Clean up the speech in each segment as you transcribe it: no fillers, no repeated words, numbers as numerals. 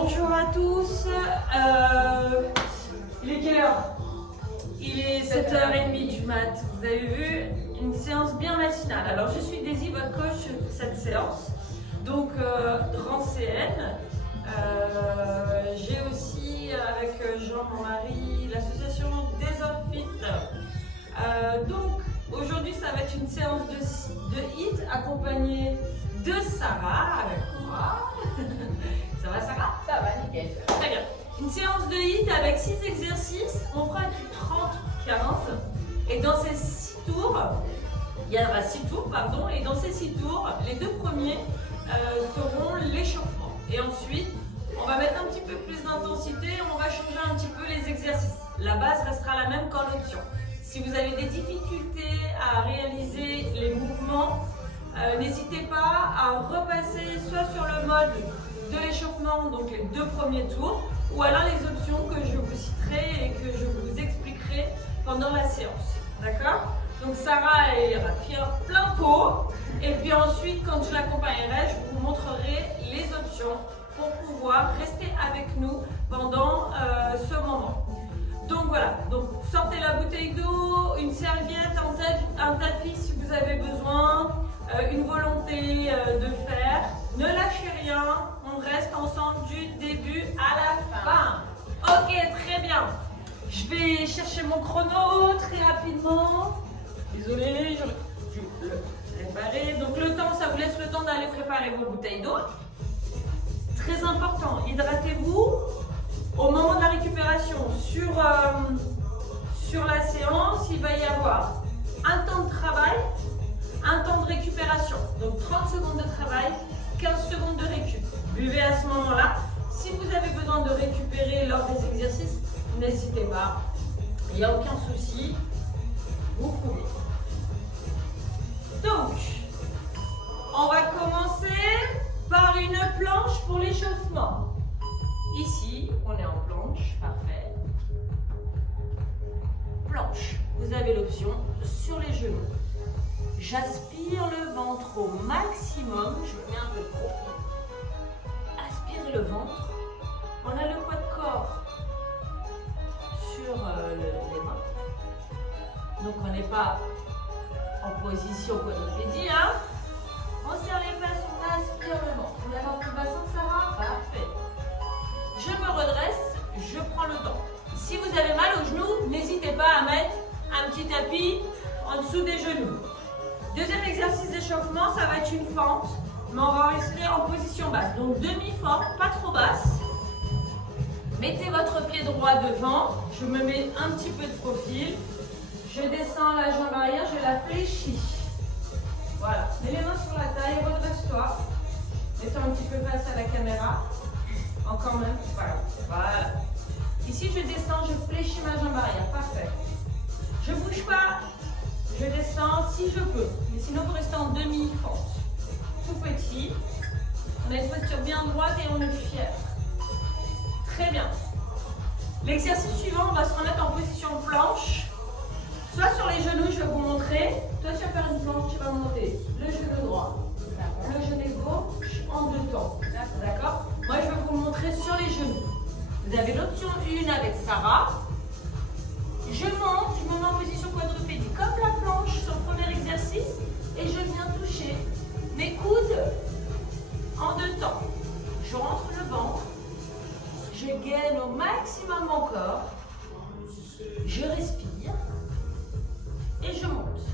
Bonjour à tous. Il est quelle heure? Il est 7h30 du mat. Vous avez vu, une séance bien matinale. Alors je suis Daisy, votre coach de cette séance. Donc grande CN. J'ai aussi avec Jean, mon mari, l'association des Orphites. Donc aujourd'hui ça va être une séance de HIIT accompagnée de Sarah avec moi. Ça va Sarah? Ça va, nickel. Très bien. Une séance de HIIT avec 6 exercices. On fera du 30-15. Et dans ces 6 tours, il y aura 6 tours, pardon. Et dans ces 6 tours, les 2 premiers seront l'échauffement. Et ensuite, on va mettre un petit peu plus d'intensité. On va changer un petit peu les exercices. La base restera la même qu'en option. Si vous avez des difficultés à réaliser les mouvements, n'hésitez pas à repasser soit sur le mode de l'échauffement, donc les 2 premiers tours, ou alors les options que je vous citerai et que je vous expliquerai pendant la séance. D'accord? Donc Sarah, elle ira plein pot, et puis ensuite, quand je l'accompagnerai, je vous montrerai les options pour pouvoir rester avec nous pendant ce moment. Donc voilà, donc sortez la bouteille d'eau, une serviette, un tapis si vous avez besoin, une volonté de faire. Ne lâchez rien, on reste ensemble du début à la fin. Ok, très bien. Je vais chercher mon chrono très rapidement. Désolée, je le préparer. Donc le temps, ça vous laisse le temps d'aller préparer vos bouteilles d'eau. Très important, hydratez-vous. Au moment de la récupération, sur la séance, il va y avoir un temps de travail, un temps de récupération. Donc 30 secondes de travail, 15 secondes de récup. Buvez à ce moment-là. Si vous avez besoin de récupérer lors des exercices, n'hésitez pas. Il n'y a aucun souci. Vous pouvez. Donc, on va commencer par une planche pour l'échauffement. Ici, on est en planche, parfait. Planche, vous avez l'option sur les genoux. J'aspire le ventre au maximum, je mets un peu de profil. Aspirez le ventre. On a le poids de corps sur les mains. Donc on n'est pas en position quadrupédie, hein. On serre les fesses, on aspire le ventre. On a un peu bassin, Sarah? Parfait. Je me redresse, je prends le temps. Si vous avez mal aux genoux, n'hésitez pas à mettre un petit tapis en dessous des genoux. Deuxième exercice d'échauffement, ça va être une fente, mais on va rester en position basse. Donc demi-fente, pas trop basse. Mettez votre pied droit devant, je me mets un petit peu de profil. Je descends la jambe arrière, je la fléchis. Voilà, mets les mains sur la taille, redresse-toi. Mets-toi un petit peu face à la caméra. Encore même, c'est pas grave. Voilà. Ici, je descends, je fléchis ma jambe arrière. Parfait. Je ne bouge pas. Je descends si je peux. Mais sinon, vous restez en demi-fente. Tout petit. On a une posture bien droite et on est fier. Très bien. L'exercice suivant, on va se remettre en position planche. Soit sur les genoux, je vais vous montrer. Toi, tu vas faire une planche, tu vas monter le genou droit, le genou gauche en 2 temps. D'accord? Moi, je vais vous le montrer sur les genoux. Vous avez l'option 1 avec Sarah. Je monte, je me mets en position quadrupédie, comme la planche sur le premier exercice, et je viens toucher mes coudes en 2 temps. Je rentre le ventre, je gaine au maximum mon corps, je respire, et je monte.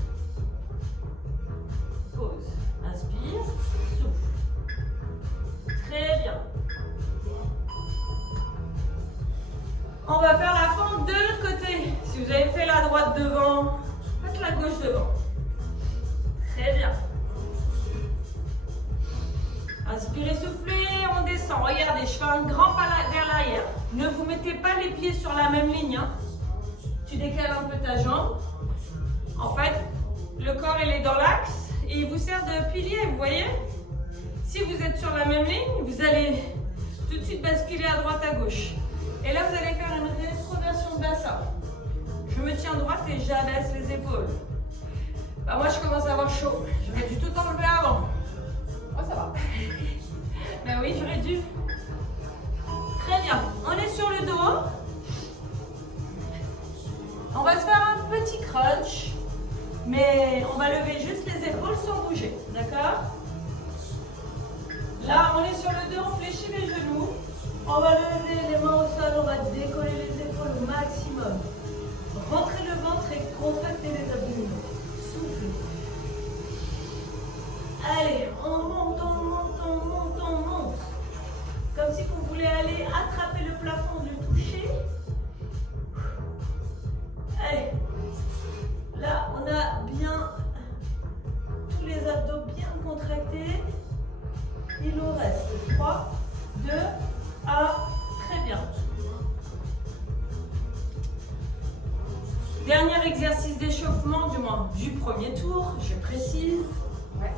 Pause, inspire, souffle. Très bien. On va faire la fente de l'autre côté. Si vous avez fait la droite devant, faites la gauche devant. Très bien. Inspirez, soufflez, on descend. Regardez, je fais un grand pas vers l'arrière. Ne vous mettez pas les pieds sur la même ligne. Hein. Tu décales un peu ta jambe. En fait, le corps il est dans l'axe et il vous sert de pilier, vous voyez? Si vous êtes sur la même ligne, vous allez tout de suite basculer à droite, à gauche. Et là, vous allez faire une rétroversion de bassin. Je me tiens droite et j'abaisse les épaules. Bah, moi, je commence à avoir chaud. J'aurais dû tout enlever avant. Moi, ça va. Ben oui, j'aurais dû. va lever juste les épaules sans bouger. D'accord? Là, on est sur le dos, on fléchit les genoux. On va lever les mains au sol, on va décoller les épaules au maximum. Rentrez le ventre et contractez les abdominaux. Soufflez. Allez, on monte, on monte, on monte, on monte. Comme si vous voulez aller attraper le plafond, le toucher. Allez. Là, on a bien tous les abdos bien contractés. Il nous reste 3, 2, 1. Très bien. Dernier exercice d'échauffement, du moins du premier tour, je précise. Ouais.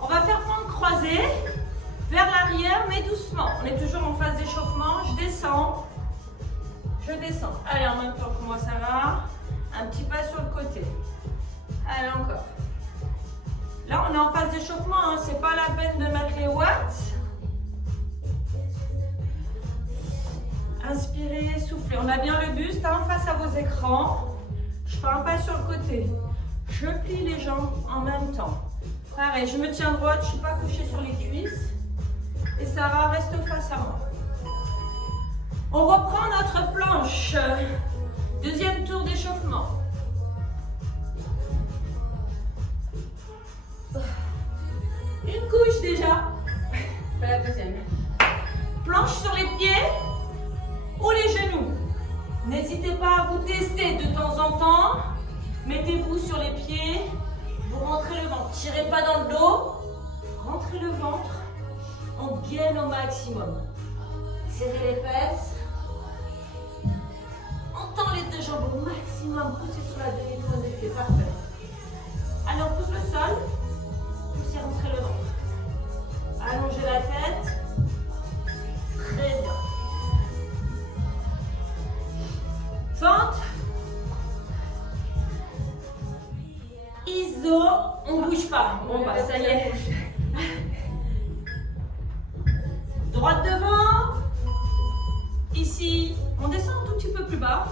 On va faire fente croisée vers l'arrière, mais doucement. On est toujours en phase d'échauffement. Je descends. Je descends. Allez, en même temps que moi, ça va. Un petit pas sur le côté. Allez, encore. Là, on est en phase d'échauffement. Hein. C'est pas la peine de mettre les watts. Inspirez, soufflez. On a bien le buste hein, face à vos écrans. Je fais un pas sur le côté. Je plie les jambes en même temps. Pareil, je me tiens droite, je ne suis pas couchée sur les cuisses. Et Sarah reste face à moi. On reprend notre planche. Deuxième tour d'échauffement. Une couche déjà. La deuxième. Planche sur les pieds ou les genoux. N'hésitez pas à vous tester de temps en temps. Mettez-vous sur les pieds. Vous rentrez le ventre. Tirez pas dans le dos. Rentrez le ventre. On gaine au maximum. Serrez les fesses. On tend les deux jambes au maximum. Poussez sur la demi-pointe des pieds. Parfait. Allez, on pousse le sol. Poussez, rentrez le ventre. Allongez la tête. Très bien. Fente. Iso. On ne bouge pas. Bon, bah, ça y est. Droite devant. Ici. On descend un tout petit peu plus bas.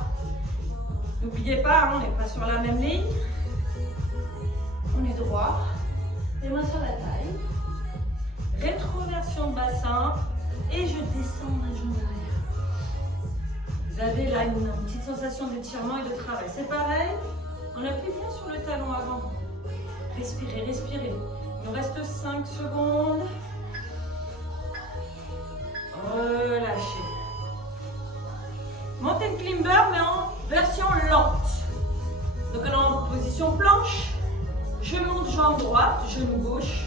N'oubliez pas, hein, on n'est pas sur la même ligne. On est droit. Les mains sur la taille. Rétroversion de bassin. Et je descends ma jambe arrière. Vous avez là une petite sensation d'étirement et de travail. C'est pareil. On appuie bien sur le talon avant. Respirez, respirez. Il nous reste 5 secondes. Relâchez. Mountain climber, mais en version lente. Donc on est en position planche. Je monte jambe droite, genou gauche,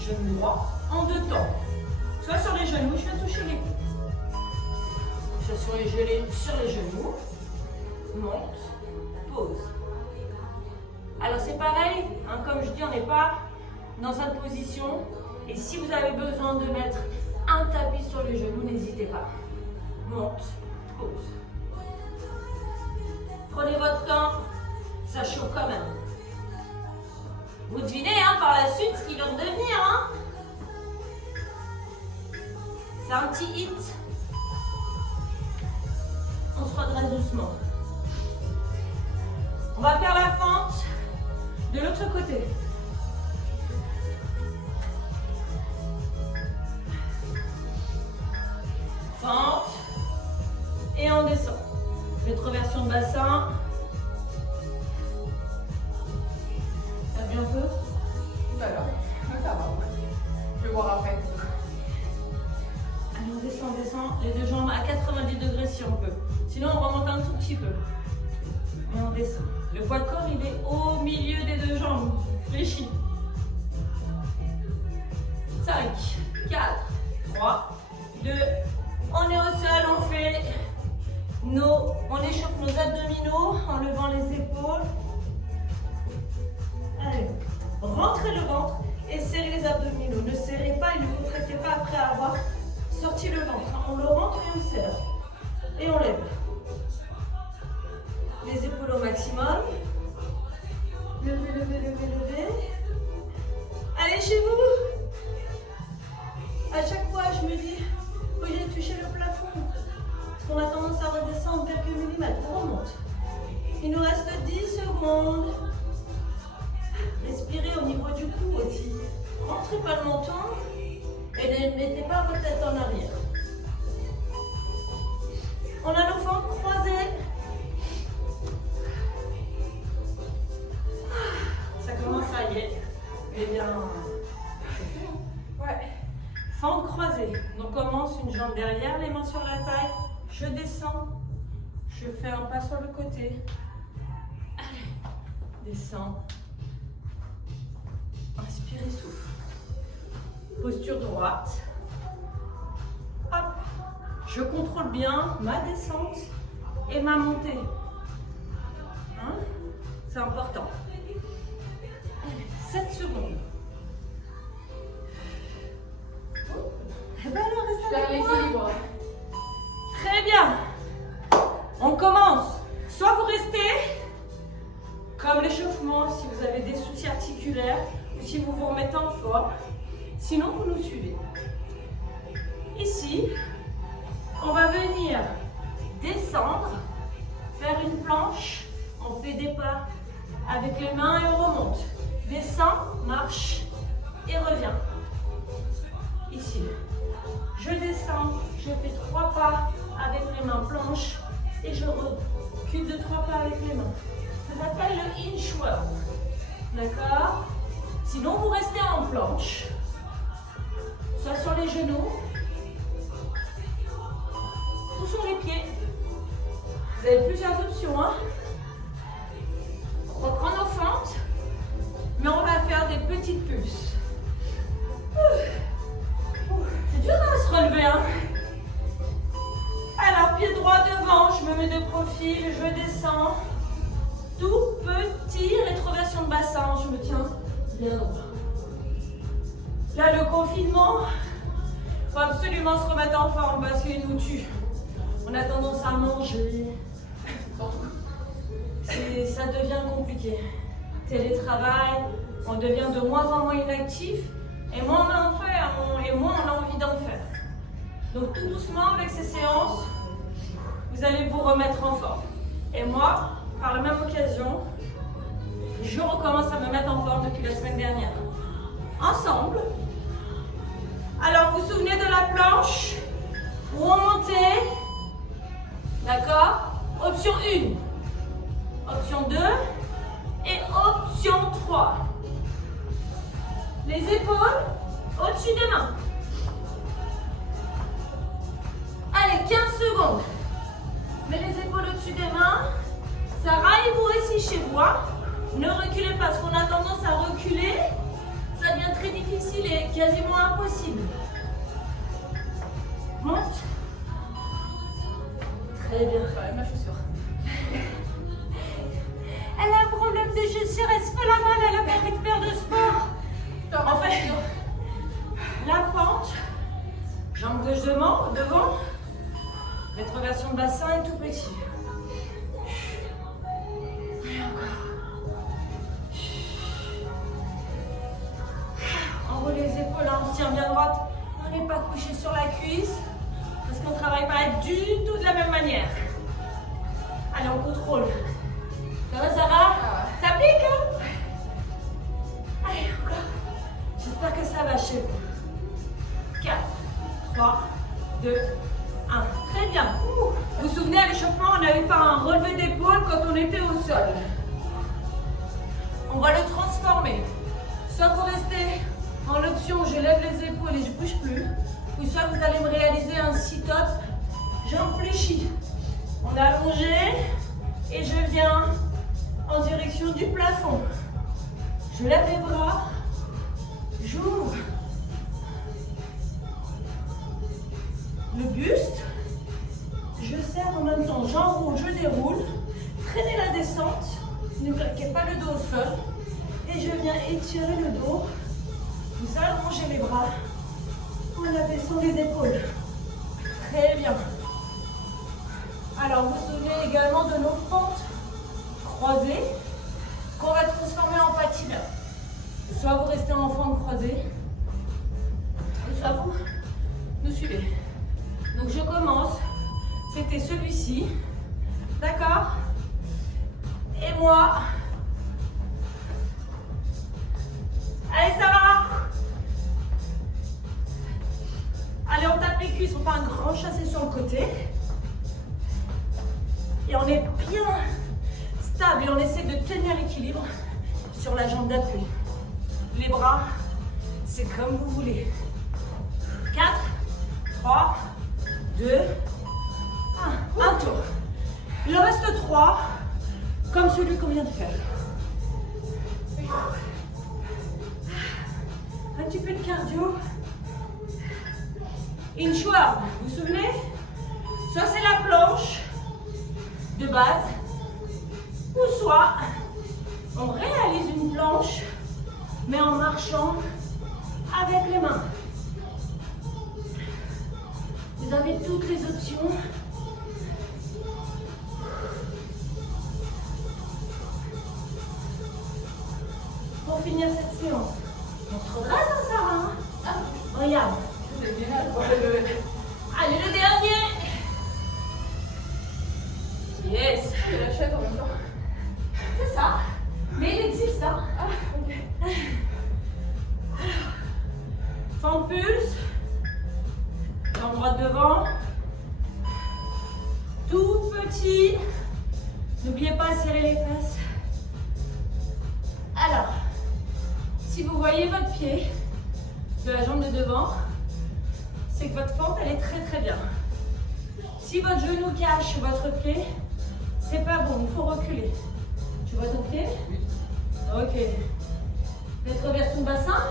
genou droit, en deux temps. Soit sur les genoux, je vais toucher les coudes. Soit sur les genoux, monte, pause. Alors c'est pareil, hein, comme je dis, on n'est pas dans cette position. Et si vous avez besoin de mettre un tapis sur les genoux, n'hésitez pas. Monte, pause. Prenez votre temps, ça chauffe quand même. Vous devinez hein, par la suite ce qu'ils vont devenir. Hein. C'est un petit hit. On se redresse doucement. On va faire la fente de l'autre côté. Fente. Et on descend. Rétroversion de bassin. Ça vient un peu? Tout à l'heure. Ça va, ouais. Je vais voir après. Allez, on descend, on descend. Les deux jambes à 90 degrés si on peut. Sinon, on remonte un tout petit peu. Et on descend. Le poids de corps, il est au milieu des deux jambes. Fléchi. 5, 4, 3, 2. On est au sol, on fait on échauffe nos abdominaux en levant les épaules. Allez, rentrez le ventre et serrez les abdominaux. Ne serrez pas et ne contractez pas après avoir sorti le ventre. On le rentre et on serre. Et on lève. Les épaules au maximum. Levez, levez, levez, levez. Allez chez vous. À chaque fois, je me dis, oui, j'ai touché le plafond. Parce qu'on a tendance à redescendre quelques millimètres. On remonte. Il nous reste 10 secondes. du cou aussi. Rentrez pas le menton et ne mettez pas votre tête en arrière. On a nos fentes croisées. Ça commence à y être. Eh bien, ouais. Fente croisée. Donc commence une jambe derrière, les mains sur la taille. Je descends. Je fais un pas sur le côté. Allez, descends. Inspirez, souffle. Posture droite. Hop. Je contrôle bien ma descente et ma montée. Hein? C'est important. 7 secondes. Eh ben alors, restez avec moi. l'équilibre. Très bien. On commence. Soit vous restez comme l'échauffement si vous avez des soucis articulaires ou si vous vous remettez en forme. Sinon, vous nous suivez. Ici, on va venir descendre, faire une planche. On fait des pas avec les mains et on remonte. Descend, marche et revient. Ici. Je descends, je fais 3 pas avec les mains planche et je recule de 3 pas avec les mains. Ça s'appelle le inchworm. D'accord? Sinon, vous restez en planche, soit sur les genoux ou sur les pieds. Vous avez plusieurs options. Hein? On reprend nos fentes, mais on va faire des petites pulses. C'est dur à se relever. Hein? Alors, pied droit devant, je me mets de profil, je descends. Tout petit, rétroversion de bassin, je me tiens bien droit. Là, le confinement, il faut absolument se remettre en forme parce qu'il nous tue. On a tendance à manger. Ça devient compliqué. Télétravail, on devient de moins en moins inactif et moins on en fait et moins on a envie d'en faire. Donc tout doucement avec ces séances, vous allez vous remettre en forme. Et moi, par la même occasion, je recommence à me mettre en forme depuis la semaine dernière. Ensemble. Alors vous vous souvenez de la planche où on montait. D'accord? Option 1, option 2 et option 3. Les épaules au-dessus des mains. Allez, 15 secondes. Mets les épaules au-dessus des mains. Sarah, et vous aussi chez vous. Hein? Ne reculez pas, parce qu'on a tendance à reculer. Ça devient très difficile et quasiment impossible. Monte. Très bien. Ma chaussure. Elle a un problème de chaussure, elle se fait la malle, elle a pas envie de faire de sport. En fait, la pente, jambe gauche devant, rétroversion de bassin et tout petit. Et encore. Enroule les épaules, hein, on se tient bien droite. On n'est pas couché sur la cuisse parce qu'on ne travaille pas du tout de la même manière. Allez, on contrôle. Ça va, Sarah? Ça pique, hein? Allez, encore. J'espère que ça va chez vous. 4, 3, 2, 1. Très bien. Vous vous souvenez, à l'échauffement, on avait fait un relevé d'épaule quand on était au sol. On va le transformer. Soit vous restez en option, je lève les épaules et je ne bouge plus. Ou soit vous allez me réaliser un sit-up, jambes fléchies. On a allongé et je viens en direction du plafond. Je lève les bras, j'ouvre le buste, je serre en même temps, j'enroule, je déroule, freinez la descente, ne claquez pas le dos au sol et je viens étirer le dos, vous allongez les bras en abaissant les épaules. Très bien. Alors vous vous souvenez également de nos fentes croisées qu'on va transformer en patineur. Soit vous restez en fente croisée, soit vous nous suivez. Donc je commence, c'était celui-ci, d'accord? Et moi, Allez, ça va. Allez, on tape les cuisses, on fait un grand chassé sur le côté. Et on est bien stable et on essaie de tenir l'équilibre sur la jambe d'appui. Les bras, c'est comme vous voulez. 4, 3, 2, 1. Un tour. Il en reste 3, comme celui qu'on vient de faire. Un petit peu de cardio. Inchworm, vous vous souvenez? Ça, c'est la planche de base. Ou soit, on réalise une planche, mais en marchant avec les mains. Vous avez toutes les options. Pour finir cette séance, on se redresse, hein, Sarah, hein? Regarde. C'est génial pour le... Allez, le dernier. Yes. Je l'achète en même temps. C'est ça. Mais il existe, hein. Ah, ok. Fond de pulse. Jambe droite devant. Tout petit. N'oubliez pas de serrer les fesses. Alors, si vous voyez votre pied de la jambe de devant, c'est que votre fente, elle est très très bien. Si votre genou cache votre pied, c'est pas bon, il faut reculer. Tu vois ton pied? Ok. Faites vers son bassin.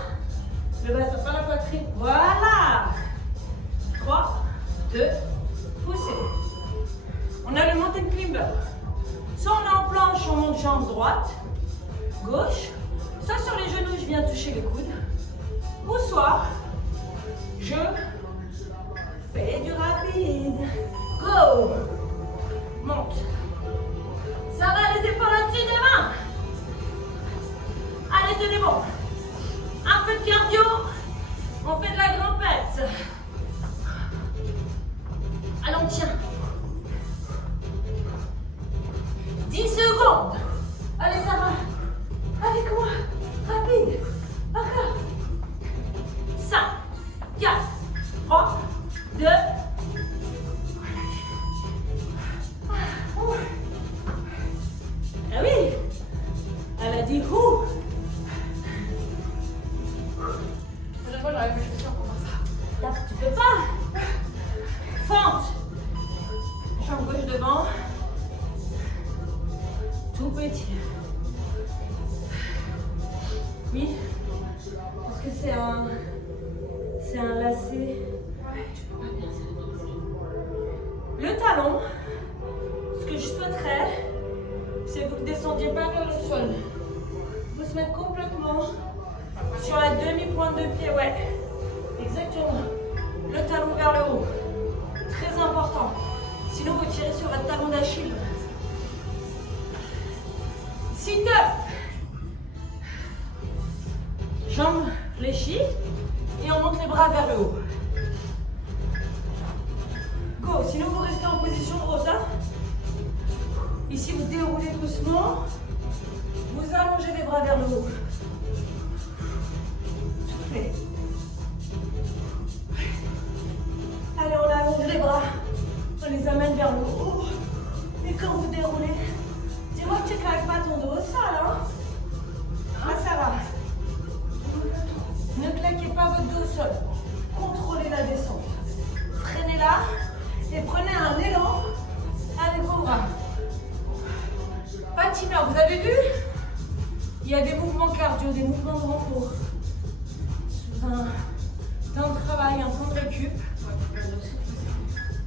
Le bassin par la poitrine. Voilà. 3, 2, poussez. On a le mountain climber. Soit on est en planche, on monte jambe droite, gauche. Soit sur les genoux, je viens toucher les coudes. Ou soit, je fais du rapide. Go. Monte. Ça va, les épaules au-dessus des mains. Allez, tenez bon. Un peu de cardio. On fait de la grimpette. Allez, on tient. 10 secondes. Allez, ça va. Avec moi. Rapide. Encore. 5, 4, 3, 2. Ah oui. Elle a dit ouh. À chaque fois, j'enlève mes chaussures pour faire ça. Là, tu peux pas. Fente. Jambe gauche devant. Tout petit. Oui. Parce que c'est un lacet. Ouais, tu peux pas bien. Le talon, ce que je souhaiterais, c'est que vous ne descendiez pas vers le sol. Vous se mettre complètement sur la demi-pointe de pied, ouais. Exactement. Le talon vers le haut. Très important. Sinon, vous tirez sur votre talon d'Achille. Sit-up. Jambes fléchies. Et on monte les bras vers le haut. Go. Sinon, vous restez en position de rota. Ici, vous déroulez doucement. Vous allongez les bras vers le haut. Soufflez. Allez, on allonge les bras. On les amène vers le haut. Et quand vous déroulez, dis-moi que tu ne claques pas ton dos au sol, hein? Ah, ça va. Ne claquez pas votre dos au sol. Contrôlez la descente. Freinez-la et prenez un élan avec vos bras. Patineur, vous avez vu? Il y a des mouvements cardio, des mouvements de renfort. Sous un temps de travail, un temps de récup.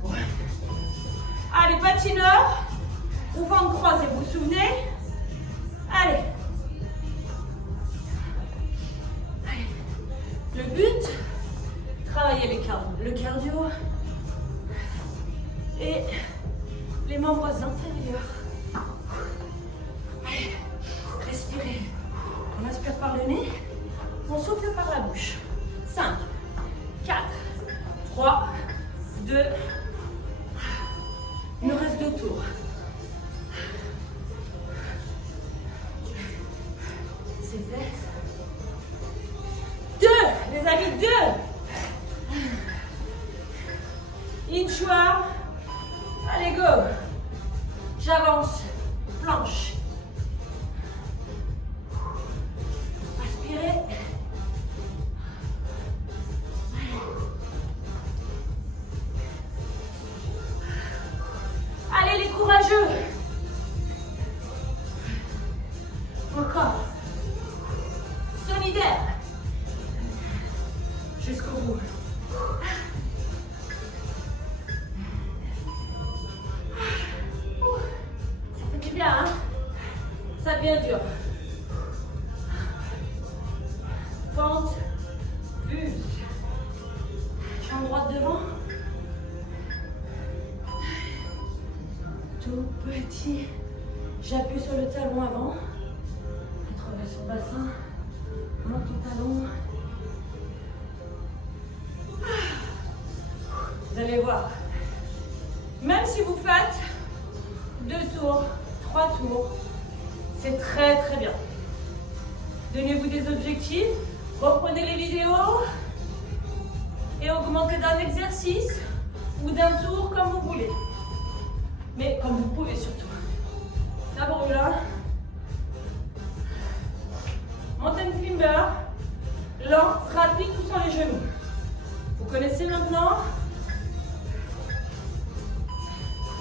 Ouais. Allez, patineur. Ou ventre croisé, vous vous souvenez? Allez. Allez. Le but, travailler le cardio et les membres inférieurs. Allez, respirez. On inspire par le nez, on souffle par la bouche. 5, 4, 3, 2. Il nous reste 2 tours. C'est fait. inchworm. Allez, go. J'avance. Planche. Inspirez. Allez, les courageux. Encore. Solidaire. Jusqu'au bout. Ça fait du bien, hein? Ça devient dur. Pente. Plus. Jambe droite devant. Tout petit. J'appuie sur le talon avant. Retrouver son bassin. Monte au talon. Vous allez voir. Même si vous faites 2 tours, 3 tours, c'est très très bien. Donnez-vous des objectifs. Reprenez les vidéos. Et augmentez d'un exercice ou d'un tour comme vous voulez. Mais comme vous pouvez surtout. Ça brûle là. Mountain climber. Lent, rapide ou sans les genoux. Vous connaissez maintenant?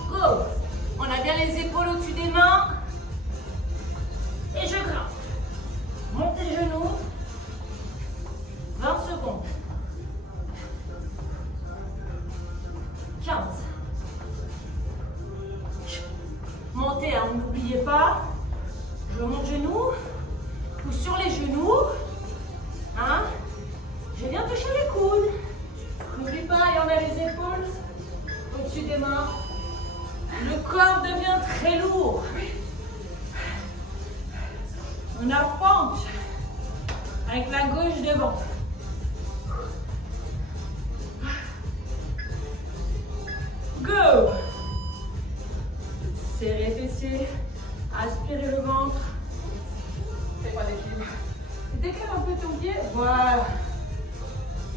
Go! On a bien les épaules au-dessus des mains. Et je grimpe. Montez les genoux. 20 secondes. 15. Montez, hein, n'oubliez pas. Je monte genoux. Ou sur les genoux. Hein? Je viens toucher les coudes. N'oublie pas, et on a les épaules au-dessus des mains. Le corps devient très lourd. On a pente avec la gauche devant. Go! Serrez les fessiers. Aspirez le ventre. Fais pas d'équilibre. Décale un peu ton pied. Voilà.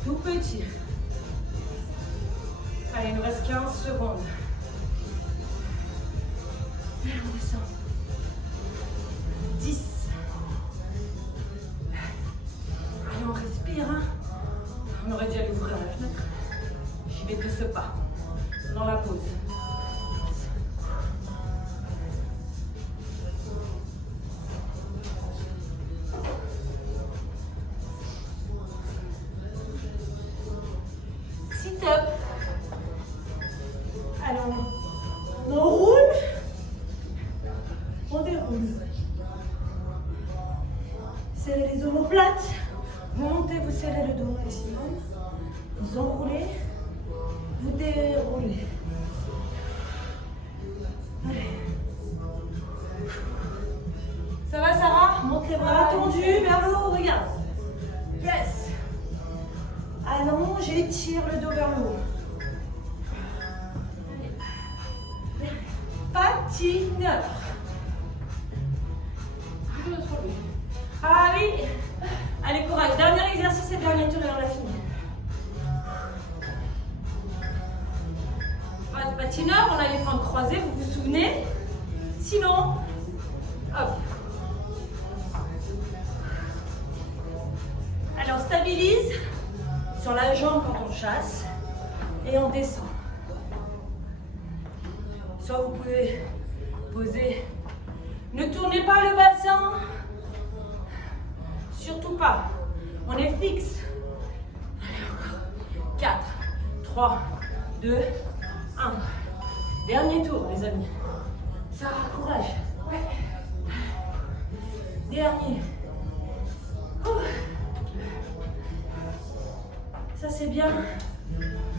Tout petit. Allez, il nous reste 15 secondes. Et on descend. 10. Allez, on respire. Hein. On aurait dû aller ouvrir la fenêtre. J'y vais de ce pas. Dans la pause. Sit-up. Alors, on roule. On déroule. Serrez les omoplates. Vous montez, vous serrez le dos au maximum. Vous enroulez. Vous déroulez. Allez. Ça va, Sarah? Monte les bras tendus vers le haut, regarde. Yes. Allonge et tire le dos vers le haut. Patineur. Ah oui. Allez, courage. Dernier exercice et dernier tour et on l'a fini. Pas de patineur, on a les fentes croisées, vous vous souvenez? Sinon, hop. Allez, on stabilise sur la jambe quand on chasse et on descend. Soit vous pouvez poser. Ne tournez pas le bassin. Surtout pas. On est fixe. Allez, encore. 4, 3, 2, 1. Dernier tour, les amis. Sarah, courage. Ouais. Dernier. Ça, c'est bien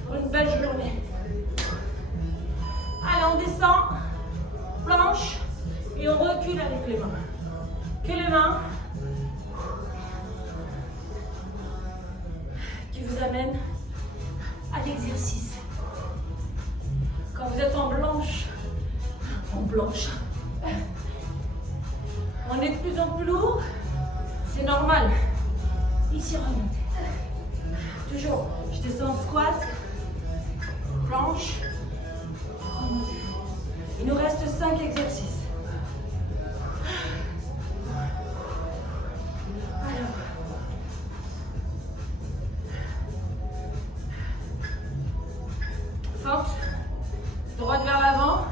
pour une belle journée. Allez, on descend. Planche. Et on recule avec les mains. Que les mains qui vous amènent à l'exercice. Quand vous êtes en blanche, on est de plus en plus lourd, c'est normal. Ici, remontez. Toujours, je descends en squat. planche. Il nous reste 5 exercices. Alors. Force. Droite vers l'avant.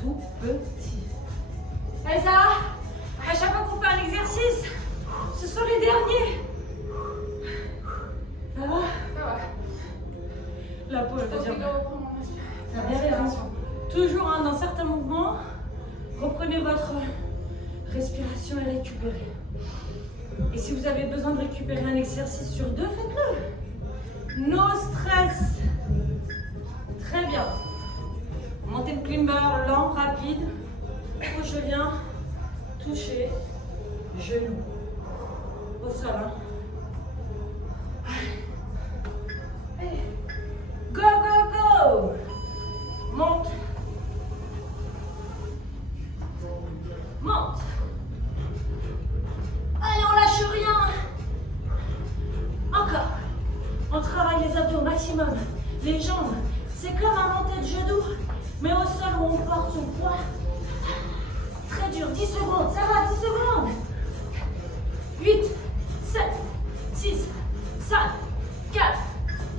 Tout petit. Elsa, à chaque fois qu'on fait un exercice, ce sont les derniers. Ça va? Ça va. La peau, elle va dire. T'as bien raison. Toujours dans certains mouvements, reprenez votre respiration et récupérez. Et si vous avez besoin de récupérer un exercice sur 2, faites-le. No stress. Très bien. Montez le climber lent, rapide. Où je viens toucher genou au sol. Hein. Allez. Go, go, go. Monte. Monte. Allez, on lâche rien. Encore. On travaille les abdos au maximum. Les jambes. C'est comme un montée de genou, mais au sol où on porte son poids. Très dur. 10 secondes. Ça va, 10 secondes. 8, 7, 6, 5, 4,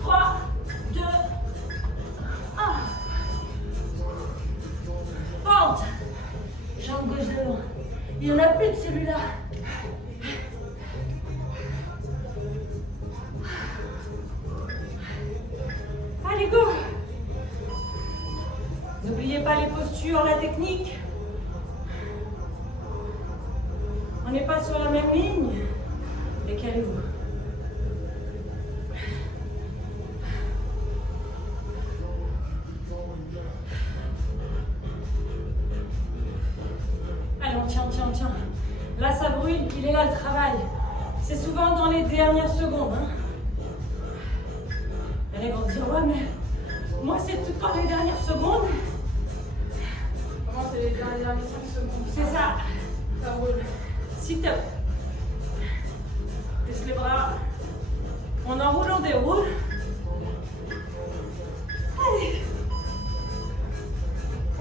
3, 2, 1. Pente. Jambe gauche devant. Il n'y en a plus de celui-là. Allez, go. N'oubliez pas les postures, la technique. On n'est pas sur la même ligne. Décalez-vous. Allez, on tient, on tient, on tient. Là, ça brûle, il est là le travail. C'est souvent dans les dernières secondes. Hein. Les vont se dire, ouais, mais moi, c'est tout dans les dernières secondes. Comment c'est les dernières 5 secondes? C'est ça. Ça roule. Sit up. Baisse les bras. On enroule, on déroule. Allez.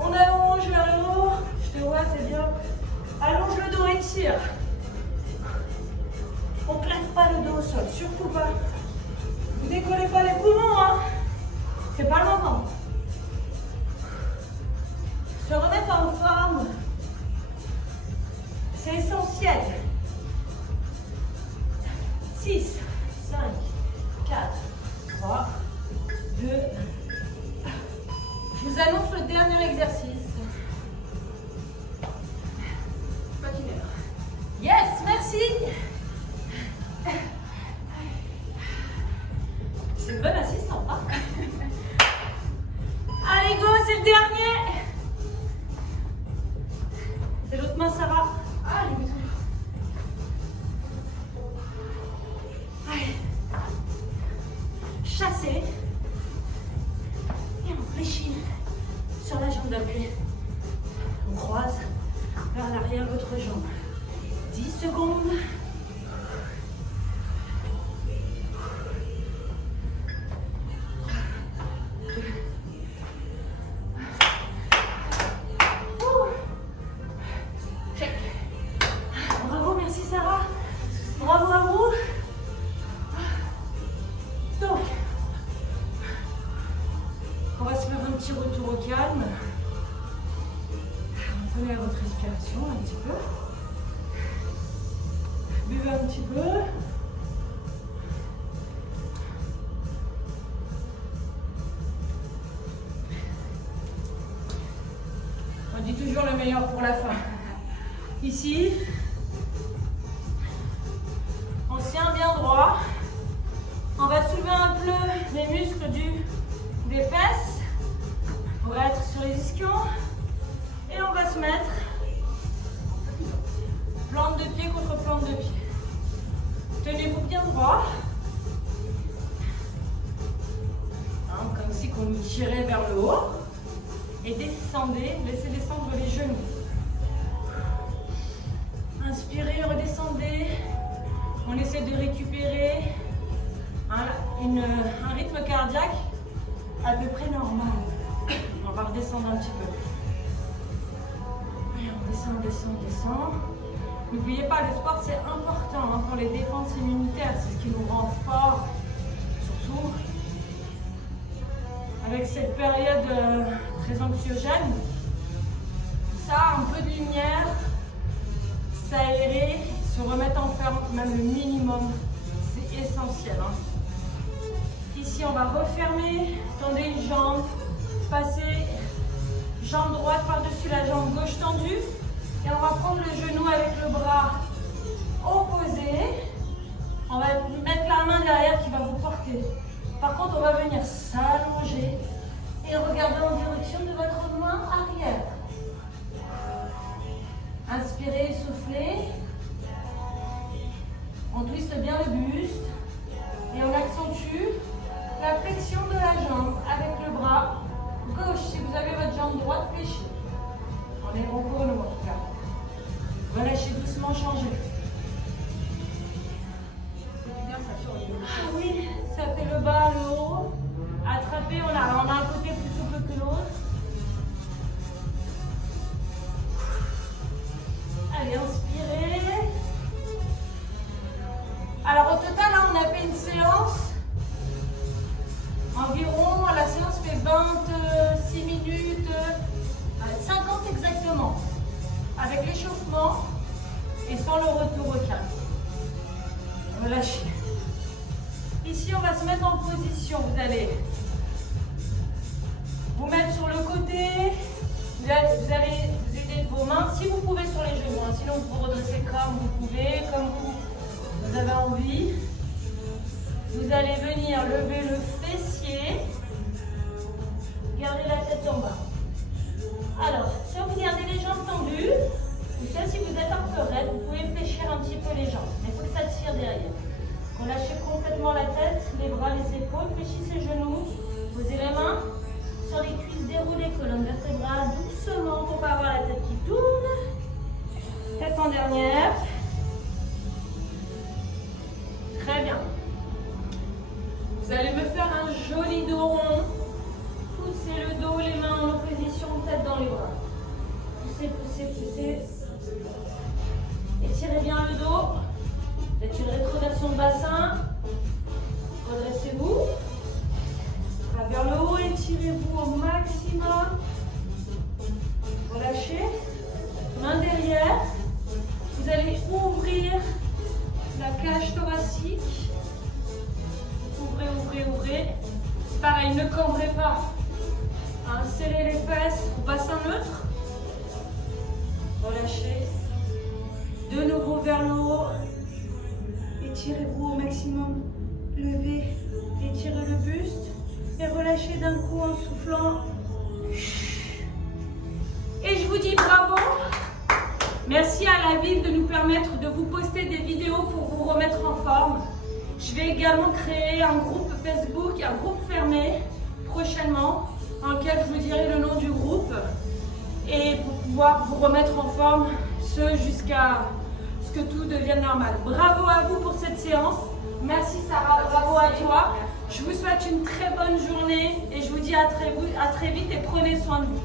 On allonge vers le haut. Je te vois, c'est bien. Allonge le dos et tire. On ne plaque pas le dos au sol, surtout pas. Vous décollez pas les poumons, hein. C'est pas le moment. Se remettre en forme, c'est essentiel. 6, 5, 4, 3, 2. Je vous annonce le dernier exercice. Patineur. Yes, merci. C'est une bonne assistante, hein. Allez, go, c'est le dernier. C'est l'autre main, Sarah. Ah, j'ai vu Allez. Chassez. Et on fléchit sur la jambe d'appui. On croise vers l'arrière votre jambe. 10 secondes. Bravo, merci Sarah. Bravo à vous. Donc, on va se faire un petit retour au calme. Prenez votre respiration un petit peu. Buvez un petit peu. On dit toujours le meilleur pour la fin. Ici, on se tient bien droit. On va soulever un peu les muscles des fesses pour être sur les ischions. Et on va se mettre plante de pied contre plante de pied. Tenez-vous bien droit. Hein, comme si on tirait vers le haut. Et descendez, laissez descendre les genoux. Inspirez, redescendez. On essaie de récupérer un rythme cardiaque à peu près normal. On va redescendre un petit peu. Et on descend, descend, descend. N'oubliez pas, le sport c'est important pour les défenses immunitaires, c'est ce qui nous rend forts, surtout avec cette période très anxiogène. Ça, un peu de lumière, s'aérer, se remettre en forme, même le minimum, c'est essentiel. Ici, on va refermer, tendez une jambe, passez jambe droite par-dessus la jambe gauche tendue. Et on va prendre le genou avec le bras opposé. On va mettre la main derrière qui va vous porter. Par contre, on va venir s'allonger et regarder en direction de votre main arrière. Inspirez, soufflez. On twiste bien le buste et on accentue la flexion de la jambe avec le bras gauche si vous avez votre jambe droite fléchie. On est au cours en tout cas. Relâchez doucement, changez. C'est bien ça sur les. Ah oui, ça fait le bas, le haut. Attrapez, on a un côté plus souple que l'autre. Allez, inspirez. Alors au total, là, on a fait une séance. Environ, la séance fait 26 minutes, 50 exactement. Avec l'échauffement et sans le retour au calme. Relâchez. Ici, on va se mettre en position. Vous allez vous mettre sur le côté. Vous allez vous aider de vos mains, si vous pouvez, sur les genoux. Sinon, vous vous redressez comme vous pouvez, comme vous avez envie. Vous allez venir lever le fessier. Gardez la tête en bas. Alors, si vous gardez les jambes tendues, ou ça, si vous êtes un peu raide, vous pouvez fléchir un petit peu les jambes. Mais il faut que ça tire derrière. Relâchez complètement la tête, les bras, les épaules, fléchissez les genoux. Posez les mains sur les cuisses déroulées, colonne vertébrale, doucement pour pas avoir la tête qui tourne. Tête en dernière. Très bien. Vous allez me faire un joli dos rond. Poussez le dos, les mains en opposition, tête dans les bras. Poussez, poussez, poussez. Étirez bien le dos. Faites une rétrodation de bassin. Redressez-vous. Vers le haut, étirez-vous au maximum. Relâchez. Main derrière. Vous allez ouvrir la cage thoracique. Ouvrez, ouvrez, ouvrez. C'est pareil, ne cambrez pas. Serrez les fesses au bassin neutre. Relâchez. De nouveau vers le haut. Étirez-vous au maximum. Levez. Étirez le buste. Et relâchez d'un coup en soufflant. Et je vous dis bravo. Merci à la ville de nous permettre de vous poster des vidéos pour vous remettre en forme. Je vais également créer un groupe Facebook, un groupe fermé prochainement, dans lequel je vous dirai le nom du groupe, et pour pouvoir vous remettre en forme, jusqu'à ce que tout devienne normal. Bravo à vous pour cette séance. Merci Sarah, bravo à toi. Je vous souhaite une très bonne journée et je vous dis à très vite et prenez soin de vous.